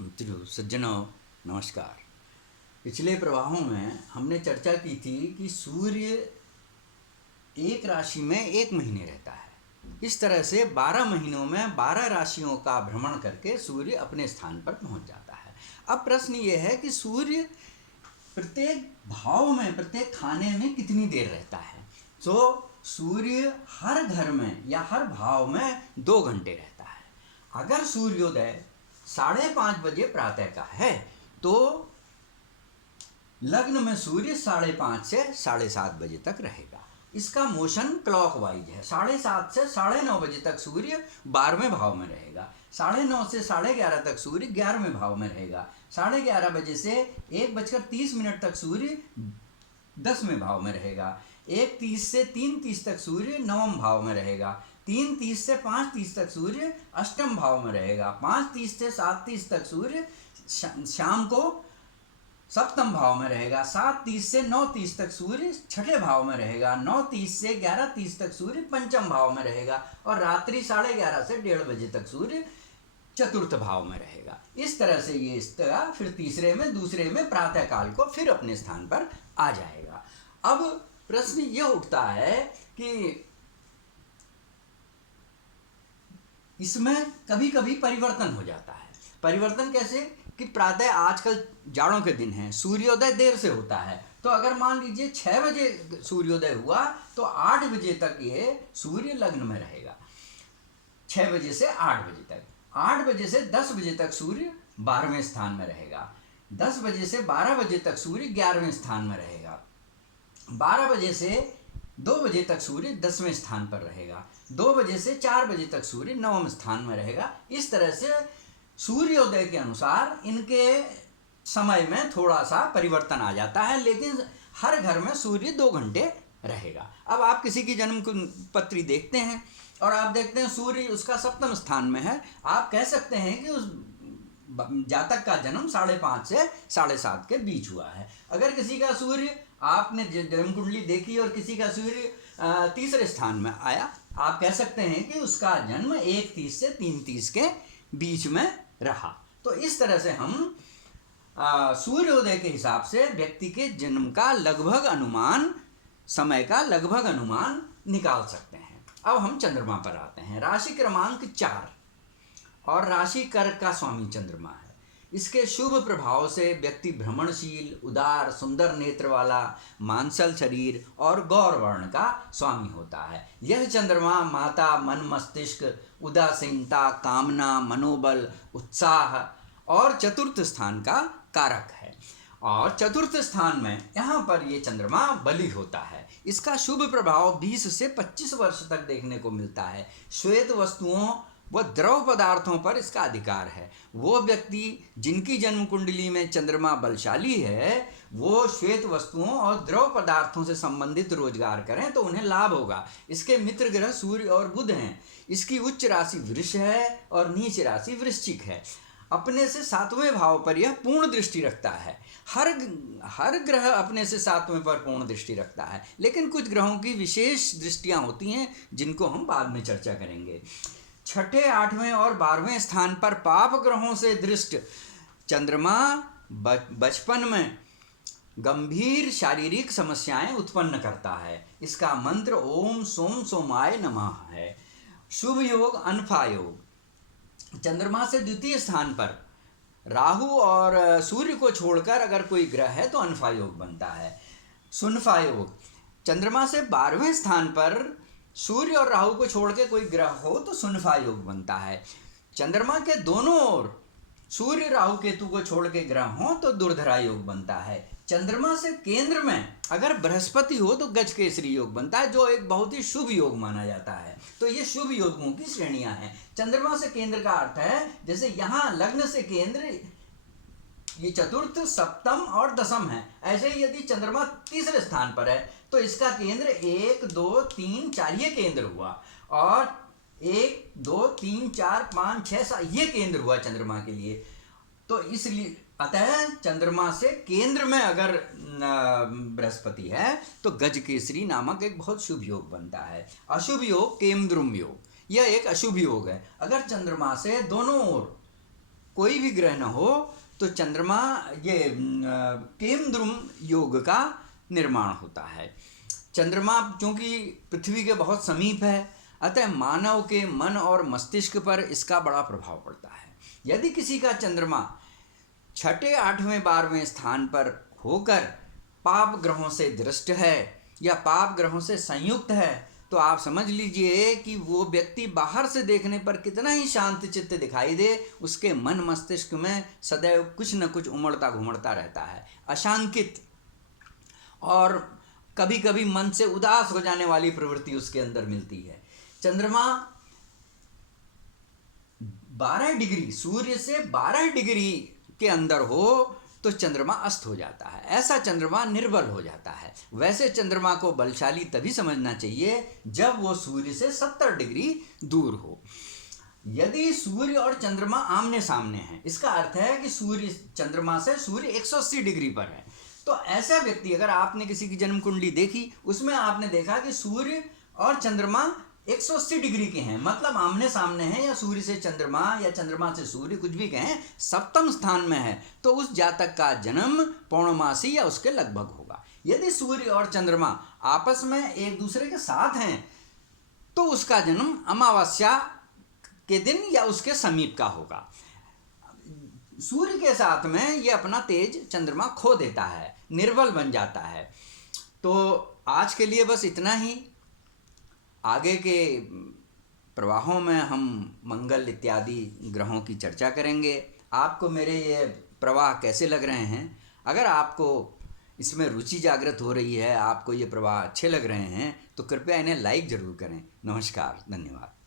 मित्रों सज्जनों नमस्कार। पिछले प्रवाहों में हमने चर्चा की थी कि सूर्य एक राशि में एक महीने रहता है। इस तरह से 12 महीनों में 12 राशियों का भ्रमण करके सूर्य अपने स्थान पर पहुंच जाता है। अब प्रश्न ये है कि सूर्य प्रत्येक भाव में, प्रत्येक खाने में कितनी देर रहता है। तो सूर्य हर घर में या हर भाव में 2 घंटे रहता है। अगर सूर्योदय 5:30 बजे प्रातः का है तो लग्न में सूर्य 5:30 से 7:30 बजे तक रहेगा। इसका मोशन क्लॉकवाइज है। 7:30 से 9:30 बजे तक सूर्य 12वें भाव में रहेगा। 9:30 से 11:30 तक सूर्य 11वें भाव में रहेगा। 11:30 बजे से 1:30 तक सूर्य 10वें भाव में रहेगा। 1:30 से 3:30 तक सूर्य 9वें भाव में रहेगा। 3:30 से 5:30 तक सूर्य 8वें भाव में रहेगा। 5:30 से 7:30 तक सूर्य शाम को 7वें भाव में रहेगा। 7:30 से 9:30 तक सूर्य 6ठे भाव में रहेगा। 9:30 से 11:30 तक सूर्य 5वें भाव में रहेगा। और रात्रि 11:30 से 1:30 बजे तक सूर्य 4th भाव में रहेगा। इस तरह से ये इस तरह फिर तीसरे में, दूसरे में प्रातः काल को फिर अपने स्थान पर आ जाएगा। अब प्रश्न ये उठता है कि इसमें कभी कभी परिवर्तन हो जाता है। परिवर्तन कैसे कि प्रातः आजकल जाड़ों के दिन हैं, सूर्योदय देर से होता है। तो अगर मान लीजिए 6 बजे सूर्योदय हुआ तो 8 बजे तक ये सूर्य लग्न में रहेगा। 6 बजे से 8 बजे तक। 8 बजे से 10 बजे तक सूर्य 12वें स्थान में रहेगा। 10 बजे से 12 बजे तक सूर्य 11वें स्थान में रहेगा। 12 बजे से 2 बजे तक सूर्य 10वें स्थान पर रहेगा। 2 बजे से 4 बजे तक सूर्य 9वें स्थान में रहेगा। इस तरह से सूर्योदय के अनुसार इनके समय में थोड़ा सा परिवर्तन आ जाता है, लेकिन हर घर में सूर्य 2 घंटे रहेगा। अब आप किसी की जन्म पत्री देखते हैं और आप देखते हैं सूर्य उसका 7वें स्थान में है। आप कह सकते हैं कि उस जातक का जन्म 5:30 से 7:30 के बीच हुआ है। अगर किसी का सूर्य, आपने जन्म कुंडली देखी और किसी का सूर्य तीसरे स्थान में आया, आप कह सकते हैं कि उसका जन्म 1:30 से 3:30 के बीच में रहा। तो इस तरह से हम सूर्योदय के हिसाब से व्यक्ति के जन्म का लगभग अनुमान, समय का लगभग अनुमान निकाल सकते हैं। अब हम चंद्रमा पर आते हैं। राशि क्रमांक 4 और राशि कर्क का स्वामी चंद्रमा है। इसके शुभ प्रभाव से व्यक्ति भ्रमणशील, उदार, सुंदर नेत्र वाला, मांसल शरीर और गौर वर्ण का स्वामी होता है। यह चंद्रमा माता, मन, मस्तिष्क, उदासीनता, कामना, मनोबल, उत्साह और 4th स्थान का कारक है। और 4th स्थान में यहाँ पर ये चंद्रमा बलि होता है। इसका शुभ प्रभाव 20 से 25 वर्ष तक देखने को मिलता है। श्वेत वस्तुओं व द्रव पदार्थों पर इसका अधिकार है। वो व्यक्ति जिनकी जन्म कुंडली में चंद्रमा बलशाली है, वो श्वेत वस्तुओं और द्रव पदार्थों से संबंधित रोजगार करें तो उन्हें लाभ होगा। इसके मित्र ग्रह सूर्य और बुध हैं। इसकी उच्च राशि वृष है और नीच राशि वृश्चिक है। अपने से 7वें भाव पर यह पूर्ण दृष्टि रखता है। हर ग्रह अपने से 7वें पर पूर्ण दृष्टि रखता है, लेकिन कुछ ग्रहों की विशेष दृष्टियां होती हैं जिनको हम बाद में चर्चा करेंगे। 6ठे, 8वें और 12वें स्थान पर पाप ग्रहों से दृष्ट चंद्रमा बचपन में गंभीर शारीरिक समस्याएं उत्पन्न करता है। इसका मंत्र ओम सोम सोमाय नमः है। शुभ योग अनफा योग। चंद्रमा से 2 स्थान पर राहु और सूर्य को छोड़कर अगर कोई ग्रह है तो अनफा योग बनता है। सुनफा योग। चंद्रमा से 12वें स्थान पर सूर्य और राहु को छोड़ के कोई ग्रह हो तो सुनफा योग बनता है। चंद्रमा के दोनों ओर सूर्य, राहु, केतु को छोड़ के ग्रह हो तो दुर्धरा योग बनता है। चंद्रमा से केंद्र में अगर बृहस्पति हो तो गज केसरी योग बनता है, जो एक बहुत ही शुभ योग माना जाता है। तो ये शुभ योगों की श्रेणियां हैं। चंद्रमा से केंद्र का अर्थ है जैसे यहाँ लग्न से केंद्र ये 4th, 7th और 10th है। ऐसे ही यदि चंद्रमा तीसरे स्थान पर है तो इसका केंद्र 1, 2, 3, 4 ये केंद्र हुआ, और 1, 2, 3, 4, 5, 6, 7 ये केंद्र हुआ चंद्रमा के लिए। तो इसलिए अतः चंद्रमा से केंद्र में अगर बृहस्पति है तो गज केसरी नामक एक बहुत शुभ योग बनता है। अशुभ योग केमद्रुम योग, यह एक अशुभ योग है। अगर चंद्रमा से दोनों ओर कोई भी ग्रह न हो तो चंद्रमा ये केमद्रुम योग का निर्माण होता है। चंद्रमा चूँकि पृथ्वी के बहुत समीप है, अतः मानव के मन और मस्तिष्क पर इसका बड़ा प्रभाव पड़ता है। यदि किसी का चंद्रमा छठे, आठवें, 12वें स्थान पर होकर पाप ग्रहों से दृष्ट है या पाप ग्रहों से संयुक्त है, तो आप समझ लीजिए कि वो व्यक्ति बाहर से देखने पर कितना ही शांत चित्त दिखाई दे, उसके मन मस्तिष्क में सदैव कुछ न कुछ उमड़ता घुमड़ता रहता है, अशांकित, और कभी कभी मन से उदास हो जाने वाली प्रवृत्ति उसके अंदर मिलती है। चंद्रमा 12 डिग्री, सूर्य से 12 डिग्री के अंदर हो तो चंद्रमा अस्त हो जाता है, ऐसा चंद्रमा निर्बल हो जाता है। वैसे चंद्रमा को बलशाली तभी समझना चाहिए जब वो सूर्य से 70 डिग्री दूर हो। यदि सूर्य और चंद्रमा आमने सामने हैं, इसका अर्थ है कि सूर्य चंद्रमा से सूर्य 180 डिग्री पर है, तो ऐसा व्यक्ति, अगर आपने किसी की जन्म कुंडली देखी, उसमें आपने देखा कि सूर्य और चंद्रमा 180 डिग्री के हैं, मतलब आमने सामने हैं, या सूर्य से चंद्रमा या चंद्रमा से सूर्य, कुछ भी कहें, सप्तम स्थान में है, तो उस जातक का जन्म पौर्णमासी या उसके लगभग होगा। यदि सूर्य और चंद्रमा आपस में एक दूसरे के साथ हैं तो उसका जन्म अमावस्या के दिन या उसके समीप का होगा। सूर्य के साथ में ये अपना तेज चंद्रमा खो देता है, निर्बल बन जाता है। तो आज के लिए बस इतना ही। आगे के प्रवाहों में हम मंगल इत्यादि ग्रहों की चर्चा करेंगे। आपको मेरे ये प्रवाह कैसे लग रहे हैं? अगर आपको इसमें रुचि जागृत हो रही है, आपको ये प्रवाह अच्छे लग रहे हैं, तो कृपया इन्हें लाइक ज़रूर करें। नमस्कार, धन्यवाद।